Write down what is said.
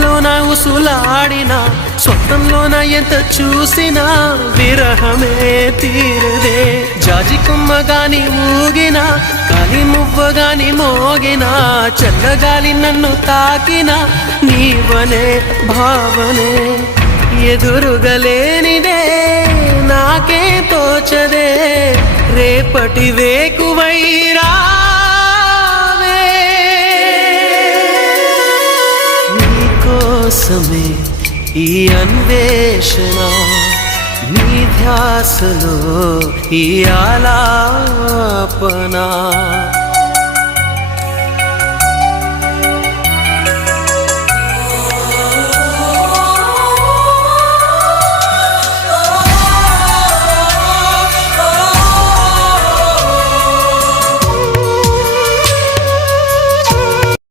ఊహల్లోన ఉసులాడినా స్వప్నంలోన ఎంత చూసినా విరహమే తీరదే. జాజి కొమ్మగాని ఊగినా కాలి మువ్వగాని మోగినా చల్లగాలి నన్ను తాకినా నీవనే భావనే ఎదురుగలేనిదే నాకే తోచదే. రేపటి వేకువైరా నీకోసమే ఈ అన్వేషణ, నీ ధ్యాసలో ఈ ఆలాపన.